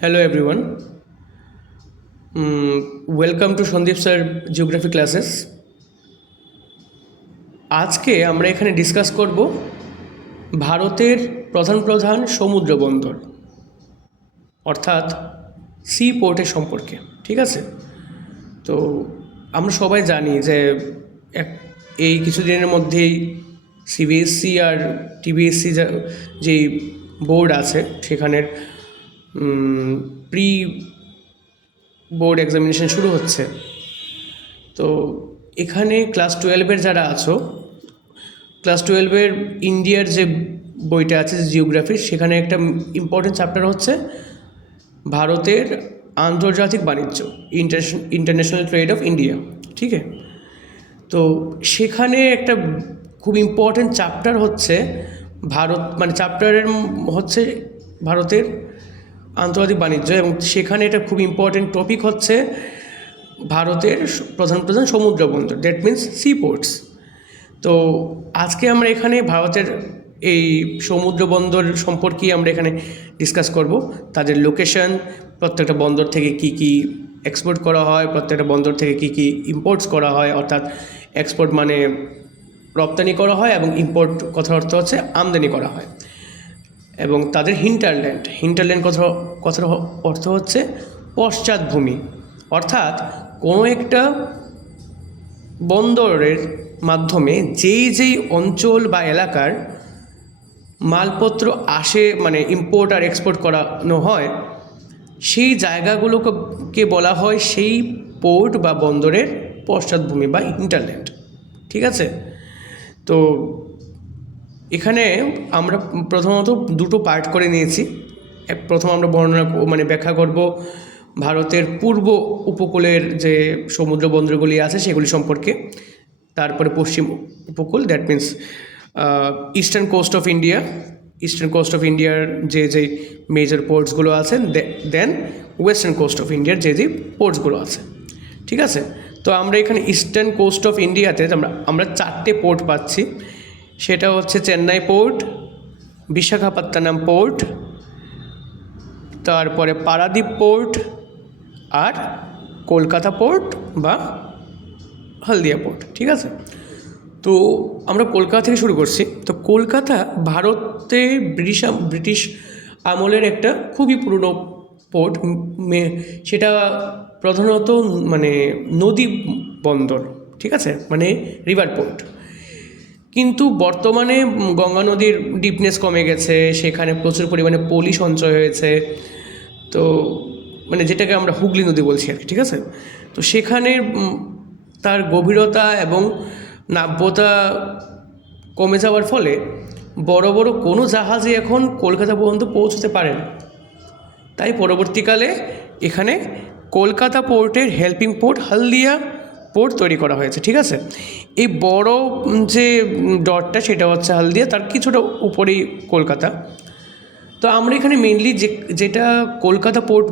Hello everyone. Welcome to Sandeep sir geography classes. আজকে আমরা এখানে ডিসকাস করব ভারতের প্রধান প্রধান সমুদ্র বন্দর অর্থাৎ সি পোর্টের সম্পর্কে। ঠিক আছে, তো আমরা সবাই জানি যে এই কিছুদিনের মধ্যেই সিবিএসসি আর টিবিএসসি যেই বোর্ড আছে সেখানের প্রি বোর্ড এক্সামিনেশন শুরু হচ্ছে। তো এখানে ক্লাস 12-এর যারা আছো, ক্লাস 12-এর ইন্ডিয়ার যে বইটা আছে জিওগ্রাফির, সেখানে একটা ইম্পর্টেন্ট চ্যাপ্টার হচ্ছে ভারতের আন্তর্জাতিক বাণিজ্য, ইন্টারন্যাশনাল ট্রেড অফ ইন্ডিয়া। ঠিক আছে, তো সেখানে একটা খুব ইম্পর্টেন্ট চ্যাপ্টার হচ্ছে ভারত, মানে চ্যাপ্টারের হচ্ছে ভারতের আন্তর্জাতিক বাণিজ্য, এবং সেখানে এটা খুব ইম্পর্টেন্ট টপিক হচ্ছে ভারতের প্রধান প্রধান সমুদ্র বন্দর, দ্যাট মিন্স সি পোর্টস। তো আজকে আমরা এখানে ভারতের এই সমুদ্র বন্দর সম্পর্কে আমরা এখানে ডিসকাস করব, তাদের লোকেশন, প্রত্যেকটা বন্দর থেকে কি কি এক্সপোর্ট করা হয়, প্রত্যেকটা বন্দর থেকে কি কি ইম্পোর্টস করা হয়, অর্থাৎ এক্সপোর্ট মানে রপ্তানি করা হয় এবং ইম্পোর্ট কথার অর্থ হচ্ছে আমদানি করা হয়, এবং তাদের হিন্টারল্যান্ড কথার অর্থ হচ্ছে পশ্চাৎভূমি, অর্থাৎ কোনো একটা বন্দরের মাধ্যমে যেই অঞ্চল বা এলাকার মালপত্র আসে, মানে ইম্পোর্ট আর এক্সপোর্ট করানো হয়, সেই জায়গাগুলোকে বলা হয় সেই পোর্ট বা বন্দরের পশ্চাৎভূমি বা হিন্টারল্যান্ড। ঠিক আছে, তো এখানে আমরা প্রথমত দুটো পার্ট করে নিয়েছি। প্রথম আমরা ব্যাখ্যা করব ভারতের পূর্ব উপকূলের যে সমুদ্র বন্দরগুলি আছে সেগুলি সম্পর্কে, তারপরে পশ্চিম উপকূল, that means eastern coast of ইন্ডিয়ার যে মেজর পোর্টসগুলো আছে, দেন ওয়েস্টার্ন কোস্ট অফ ইন্ডিয়ার যে পোর্টসগুলো আছে। ঠিক আছে, তো আমরা এখানে ইস্টার্ন কোস্ট অফ ইন্ডিয়াতে আমরা 4টে পোর্ট পাচ্ছি। সেটা হচ্ছে চেন্নাই পোর্ট, বিশাখাপত্তনম পোর্ট, তারপরে পারাদ্বীপ পোর্ট, আর কলকাতা পোর্ট বা হলদিয়া পোর্ট। ঠিক আছে, তো আমরা কলকাতা থেকে শুরু করছি। তো কলকাতা ভারতে ব্রিটিশ আমলের একটা খুবই পুরনো পোর্ট, সেটা প্রধানত মানে নদী বন্দর। ঠিক আছে, মানে রিভার পোর্ট। কিন্তু বর্তমানে গঙ্গা নদীর ডিপনেস কমে গেছে, সেখানে প্রচুর পরিমাণে পলি সঞ্চয় হয়েছে, তো মানে যেটাকে আমরা হুগলি নদী বলছি আর কি। ঠিক আছে, তো সেখানে তার গভীরতা এবং নাব্যতা কমে যাওয়ার ফলে বড় বড় কোনো জাহাজই এখন কলকাতা পর্যন্ত পৌঁছতে পারে না। তাই পরবর্তীকালে এখানে কলকাতা পোর্টের হেল্পিং পোর্ট হলদিয়া পোর্ট তৈরি করা হয়েছে। ঠিক আছে, এই বড় যে ডটটা সেটা হচ্ছে হলদিয়া, তার কিছুটা উপরেই কলকাতা। তো আমরা এখানে মেনলি যেটা কলকাতা পোর্ট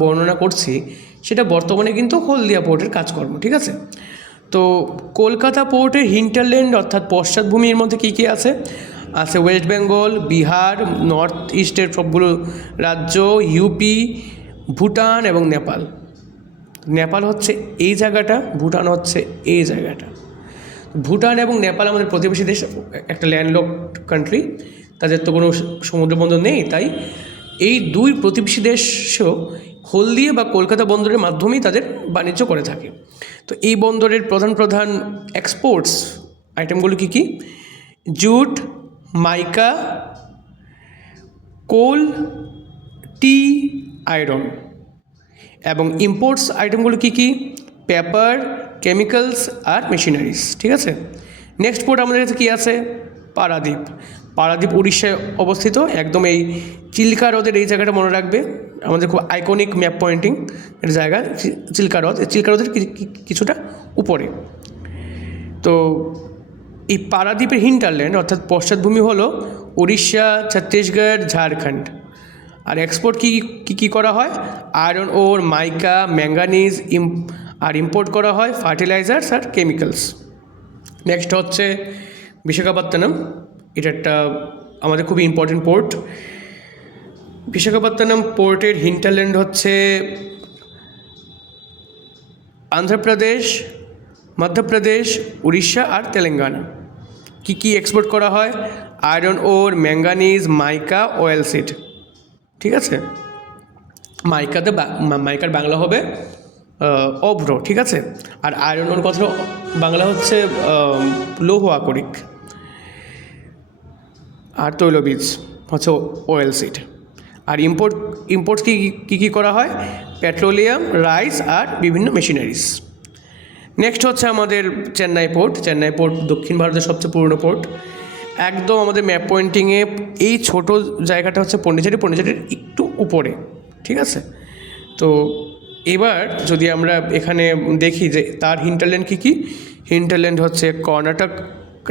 বর্ণনা করছি, সেটা বর্তমানে কিন্তু হলদিয়া পোর্টের কাজকর্ম। ঠিক আছে, তো কলকাতা পোর্টের হিন্টারল্যান্ড অর্থাৎ পশ্চাৎভূমির মধ্যে কী কী আছে ওয়েস্ট বেঙ্গল, বিহার, নর্থ ইস্টের সবগুলো রাজ্য, ইউপি, ভুটান এবং নেপাল হচ্ছে এই জায়গাটা, ভুটান হচ্ছে এই জায়গাটা। ভুটান এবং নেপাল আমাদের প্রতিবেশী দেশ, একটা ল্যান্ডলকড কান্ট্রি, তাদের তো কোনো সমুদ্র বন্দর নেই, তাই এই দুই প্রতিবেশী দেশও হলদিয়া বা কলকাতা বন্দরের মাধ্যমেই তাদের বাণিজ্য করে থাকে। তো এই বন্দরের প্রধান এক্সপোর্টস আইটেমগুলো কী কী? জুট, মাইকা, কোল, টি, আয়রন। এবং ইম্পোর্টস আইটেমগুলো কী কী? পেপার, কেমিক্যালস আর মেশিনারিজ। ঠিক আছে, নেক্সট পোর্ট আমাদের কাছে কী আছে? পারাদ্বীপ উড়িষ্যায় অবস্থিত, একদম এই চিল্কা হ্রদের এই জায়গাটা মনে রাখবে, আমাদের খুব আইকনিক ম্যাপ পয়েন্টিং এর জায়গা চিল্কা হ্রদের কিছুটা উপরে। তো এই পারাদ্বীপের হিন্টারল্যান্ড অর্থাৎ পশ্চাৎভূমি হলো উড়িষ্যা, ছত্তিশগড়, ঝাড়খণ্ড। আর এক্সপোর্ট কী করা হয়? আয়রন ওর, মাইকা, ম্যাঙ্গানিজ, আর ইম্পোর্ট করা হয় ফার্টিলাইজার্স আর কেমিক্যালস। নেক্সট হচ্ছে বিশাখাপত্তনম, এটা একটা আমাদের খুবই ইম্পর্টেন্ট পোর্ট। বিশাখাপত্তনম পোর্টের হিন্টারল্যান্ড হচ্ছে অন্ধ্রপ্রদেশ, মধ্যপ্রদেশ, উড়িষ্যা আর তেলেঙ্গানা। কী কী এক্সপোর্ট করা হয়? আয়রন ওর, ম্যাঙ্গানিজ, মাইকা, অয়েল সিড। ঠিক আছে, মাইকার বাংলা হবে অভ্র, ঠিক আছে। আর আয়রন ওর কথা বাংলা হচ্ছে লৌহ আকরিক। আর তৈলবীজ হচ্ছে অয়েল সিড। আর ইম্পোর্ট কী করা হয়? পেট্রোলিয়াম, রাইস আর বিভিন্ন মেশিনারিজ। নেক্সট হচ্ছে আমাদের চেন্নাই পোর্ট দক্ষিণ ভারতের সবচেয়ে পুরনো পোর্ট। একদম আমাদের ম্যাপ পয়েন্টিংয়ে এই ছোট জায়গাটা হচ্ছে পন্ডিচেরির একটু উপরে, ঠিক আছে। তো এবার যদি আমরা এখানে দেখি যে তার হিন্টারল্যান্ড কী কী। হিন্টারল্যান্ড হচ্ছে কর্ণাটক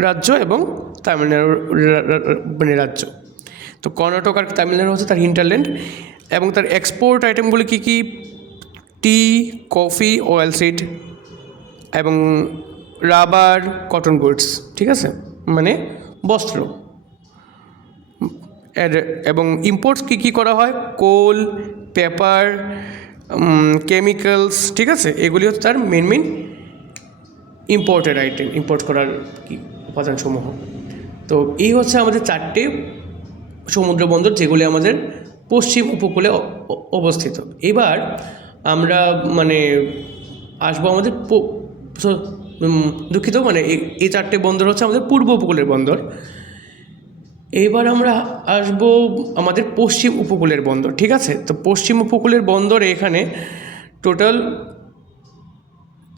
রাজ্য এবং তামিলনাড়ু রাজ্য। তো কর্ণাটক আর তামিলনাড়ু হচ্ছে তার হিন্টারল্যান্ড, এবং তার এক্সপোর্ট আইটেমগুলি কী কী? টি, কফি, অয়েল সিড এবং রাবার, কটন গুডস, ঠিক আছে, মানে বস্ত্র। এবং ইম্পোর্টস কী করা হয়? কোল, পেপার, কেমিক্যালস, ঠিক আছে, এগুলি হচ্ছে তার মেন ইম্পোর্টেড আইটেম, ইম্পোর্ট করার উপাদানসমূহ। তো এই হচ্ছে আমাদের 4টে সমুদ্র বন্দর যেগুলি আমাদের পশ্চিম উপকূলে অবস্থিত। এবার আমরা আসবো আমাদের দুঃখিত, এই 4টে বন্দর হচ্ছে আমাদের পূর্ব উপকূলের বন্দর। এবার আমরা আসবো আমাদের পশ্চিম উপকূলের বন্দর, ঠিক আছে। তো পশ্চিম উপকূলের বন্দরে এখানে টোটাল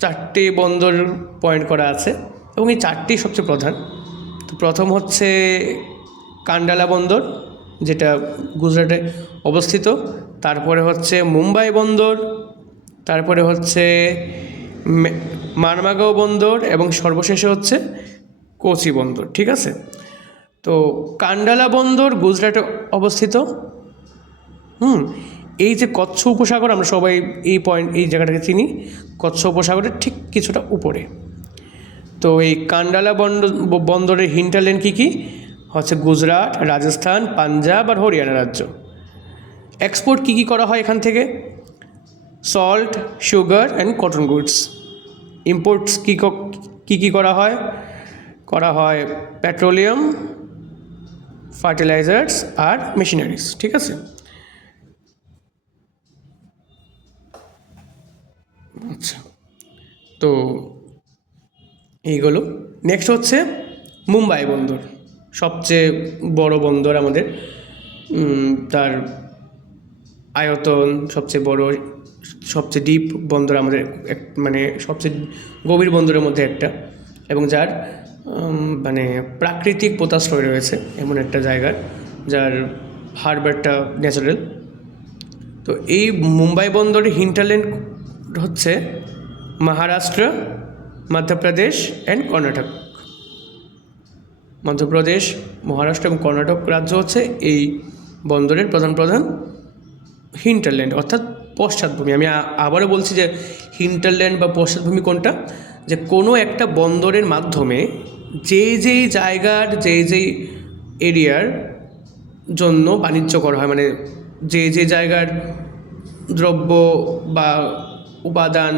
4টে বন্দর পয়েন্ট করা আছে, এবং এই 4টি সবচেয়ে প্রধান। তো প্রথম হচ্ছে কান্ডালা বন্দর, যেটা গুজরাটে অবস্থিত। তারপরে হচ্ছে মুম্বাই বন্দর, তারপরে হচ্ছে মারমাগাঁও বন্দর, এবং সর্বশেষে হচ্ছে কোচি বন্দর, ঠিক আছে। তো কান্ডালা বন্দর গুজরাটে অবস্থিত। এই যে কচ্ছ উপসাগর, আমরা সবাই এই জায়গাটাকে চিনি, কচ্ছ উপসাগরের ঠিক কিছুটা উপরে। তো এই কান্ডালা বন্দরের হিন্টারল্যান্ড কী হচ্ছে? গুজরাট, রাজস্থান, পাঞ্জাব আর হরিয়ানা রাজ্য। এক্সপোর্ট কী করা হয় এখান থেকে? Salt, sugar and cotton goods. Imports কী করা হয়? পেট্রোলিয়াম, ফার্টিলাইজার্স আর মেশিনারিজ, ঠিক আছে। আচ্ছা, তো এইগুলো। নেক্সট হচ্ছে মুম্বাই বন্দর, সবচেয়ে বড় বন্দর আমাদের। তার আয়তন সবচেয়ে বড়, সবচেয়ে ডিপ বন্দর আমাদের, সবচেয়ে গভীর বন্দরের মধ্যে একটা, এবং যার প্রাকৃতিক পোতাশ্রয় রয়েছে এমন একটা জায়গা, যার হারবারটা ন্যাচারাল। তো এই মুম্বাই বন্দরের হিন্টারল্যান্ড হচ্ছে মহারাষ্ট্র, মধ্যপ্রদেশ অ্যান্ড কর্ণাটক। মধ্যপ্রদেশ, মহারাষ্ট্র এবং কর্ণাটক রাজ্য হচ্ছে এই বন্দরের প্রধান হিন্টারল্যান্ড, অর্থাৎ পশ্চাৎভূমি। আমি আবারও বলছি যে হিন্টারল্যান্ড বা পশ্চাৎভূমি কোনটা? যে কোনো একটা বন্দরের মাধ্যমে যেই জায়গার যেই এরিয়ার জন্য বাণিজ্য করা হয়, যে জায়গার দ্রব্য বা উপাদান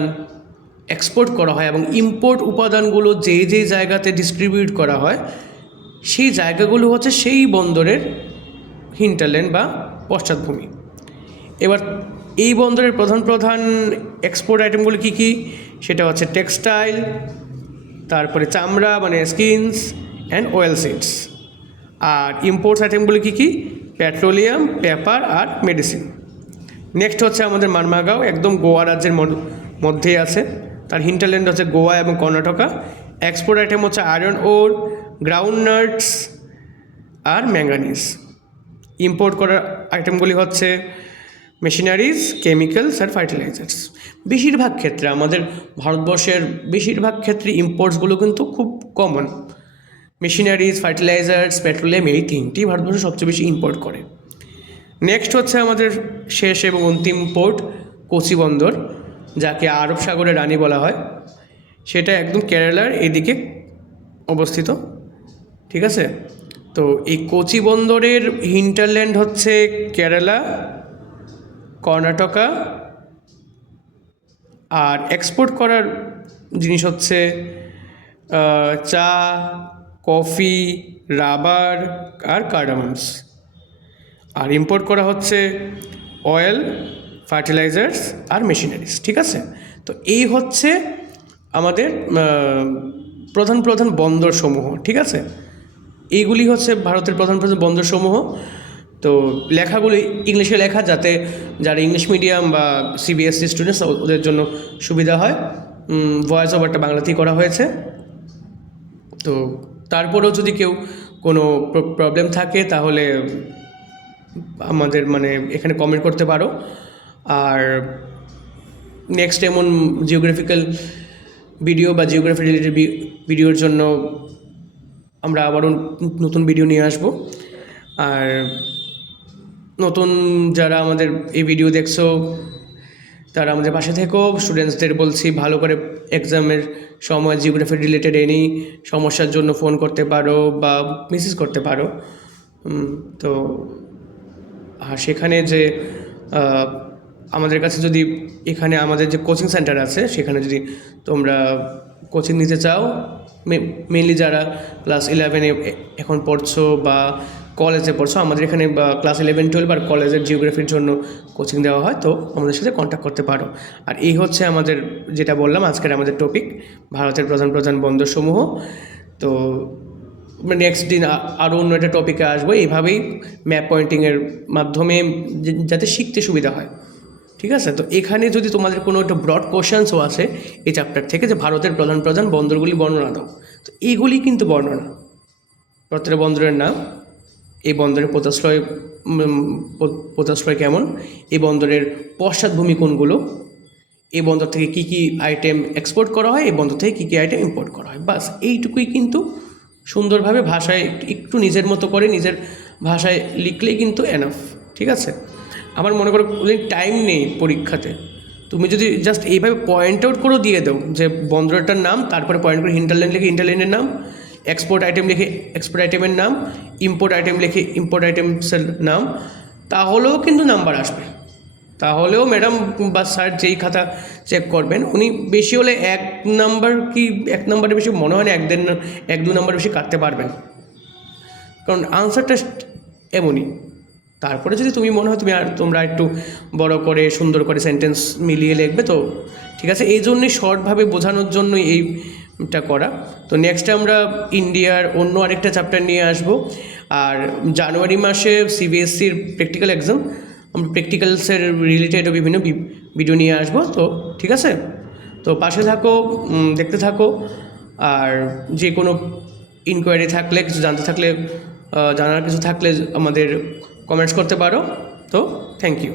এক্সপোর্ট করা হয়, এবং ইম্পোর্ট উপাদানগুলো যে জায়গাতে ডিস্ট্রিবিউট করা হয়, সেই জায়গাগুলো হচ্ছে সেই বন্দরের হিন্টারল্যান্ড বা পশ্চাৎভূমি। এবার এই বন্দরের প্রধান এক্সপোর্ট আইটেমগুলো কী? সেটা হচ্ছে টেক্সটাইল, তারপরে চামড়া স্কিনস অ্যান্ড অয়েল সিডস। আর ইম্পোর্টস আইটেমগুলো কী? পেট্রোলিয়াম, পেপার আর মেডিসিন। নেক্সট হচ্ছে আমাদের মারমাগাঁও, একদম গোয়া রাজ্যের মধ্যেই আছে। তার হিন্টারল্যান্ড হচ্ছে গোয়া এবং কর্ণাটকা। এক্সপোর্ট আইটেম হচ্ছে আয়রন ওর, গ্রাউন্ড নাটস আর ম্যাঙ্গানিজ। ইম্পোর্ট করার আইটেমগুলি হচ্ছে মেশিনারিজ, কেমিক্যালস আর ফার্টিলাইজার্স। বেশিরভাগ ক্ষেত্রে আমাদের ভারতবর্ষের বেশিরভাগ ক্ষেত্রে ইম্পোর্টসগুলো কিন্তু খুব কমন। মেশিনারিজ, ফার্টিলাইজার্স, পেট্রোলিয়াম, এই 3টি ভারতবর্ষ সবচেয়ে বেশি ইম্পোর্ট করে। নেক্সট হচ্ছে আমাদের শেষ এবং অন্তিম পোর্ট কোচি বন্দর, যাকে আরব সাগরের রানী বলা হয়। সেটা একদম কেরালার এদিকে অবস্থিত, ঠিক আছে। তো এই কোচি বন্দরের হিন্টারল্যান্ড হচ্ছে কেরালা, কর্ণাটকা, আর এক্সপোর্ট করার জিনিস হচ্ছে চা, কফি, রাবার আর কার্ডামমস। আর ইম্পোর্ট করা হচ্ছে অয়েল, ফার্টিলাইজার্স আর মেশিনারিজ। ঠিক আছে, তো এই হচ্ছে আমাদের প্রধান প্রধান বন্দরসমূহ। ঠিক আছে, এইগুলি হচ্ছে ভারতের প্রধান প্রধান বন্দরসমূহ। তো লেখাগুলি ইংলিশে লেখা, যাতে যারা ইংলিশ মিডিয়াম বা সিবিএসসি স্টুডেন্টস ওদের জন্য সুবিধা হয়। ভয়েস ওভারটা বাংলাতেই করা হয়েছে। তো তারপরেও যদি কেউ কোনো প্রবলেম থাকে তাহলে আমাদের এখানে কমেন্ট করতে পারো। আর নেক্সট এমন জিওগ্রাফিক্যাল ভিডিও বা জিওগ্রাফি রিলেটেড ভিডিওর জন্য আমরা আবারও নতুন ভিডিও নিয়ে আসবো। আর নতুন যারা আমাদের এই ভিডিও দেখছো তারা আমাদের পাশে থেকো। স্টুডেন্টসদের বলছি, ভালো করে এক্সামের সময় জিওগ্রাফি রিলেটেড এনি সমস্যার জন্য ফোন করতে পারো বা মেসেজ করতে পারো। তো আর সেখানে যে আমাদের কাছে যদি এখানে আমাদের যে কোচিং সেন্টার আছে সেখানে যদি তোমরা কোচিং নিতে চাও, মেনলি যারা ক্লাস 11-এ এখন পড়ছো বা কলেজে পড়ছো, আমাদের এখানে ক্লাস 11-12 আর কলেজের জিওগ্রাফির জন্য কোচিং দেওয়া হয়। তো আমাদের সাথে কন্ট্যাক্ট করতে পারো। আর এই হচ্ছে আমাদের যেটা বললাম আজকের আমাদের টপিক, ভারতের প্রধান প্রধান বন্দরসমূহ। তো নেক্সট দিন আরও অন্য একটা টপিকে আসবো, এইভাবেই ম্যাপ পয়েন্টিংয়ের মাধ্যমে যাতে শিখতে সুবিধা হয়। ঠিক আছে, তো এখানে যদি তোমাদের কোনো একটা ব্রড কোশ্চেন্সও আসে এই চ্যাপ্টার থেকে যে ভারতের প্রধান প্রধান বন্দরগুলি বর্ণনা দাও, তো এইগুলি কিন্তু বর্ণনা, প্রত্যেকটা বন্দরের নাম, এই বন্দরের পোতাশ্রয় কেমন, এই বন্দরের পশ্চাৎভূমি কোনগুলো, এই বন্দর থেকে কী কী আইটেম এক্সপোর্ট করা হয়, এই বন্দর থেকে কী কী আইটেম ইম্পোর্ট করা হয়, বাস এইটুকুই কিন্তু সুন্দরভাবে ভাষায় একটু নিজের মতো করে নিজের ভাষায় লিখলেই কিন্তু এনাফ। ঠিক আছে, আমার মনে করো টাইম নেই পরীক্ষাতে, তুমি যদি জাস্ট এইভাবে পয়েন্ট আউট করেও দিয়ে দাও যে বন্দরটার নাম, তারপরে পয়েন্ট করে হিন্টারল্যান্ড লিখে হিন্টারল্যান্ডের নাম, এক্সপোর্ট আইটেম লিখে এক্সপোর্ট আইটেমের নাম, ইম্পোর্ট আইটেম লিখে ইম্পোর্ট আইটেমসের নাম, তাহলেও কিন্তু নাম্বার আসবে। তাহলেও ম্যাডাম বা স্যার যেই খাতা চেক করবেন উনি বেশি হলে 1 নাম্বারের বেশি মনে হয় না, 1-2 নাম্বার বেশি কাটতে পারবেন, কারণ আনসারটা এমনই। তারপরে যদি তুমি মনে হয় তোমরা একটু বড় করে সুন্দর করে সেন্টেন্স মিলিয়ে লিখবে, তো ঠিক আছে। এই জন্যই শর্টভাবে বোঝানোর জন্যই এইটা করা। তো নেক্সটে আমরা ইন্ডিয়ার অন্য আরেকটা চ্যাপ্টার নিয়ে আসব। আর জানুয়ারি মাসে সিবিএসসির প্র্যাকটিক্যাল এক্সাম, আমরা প্র্যাকটিক্যালসের রিলেটেড বিভিন্ন ভিডিও নিয়ে আসবো। তো ঠিক আছে, তো পাশে থাকো, দেখতে থাকো। আর যে কোনো ইনকোয়ারি থাকলে, কিছু জানতে থাকলে, জানার কিছু থাকলে আমাদের কমেন্টস করতে পারো। তো থ্যাংক ইউ।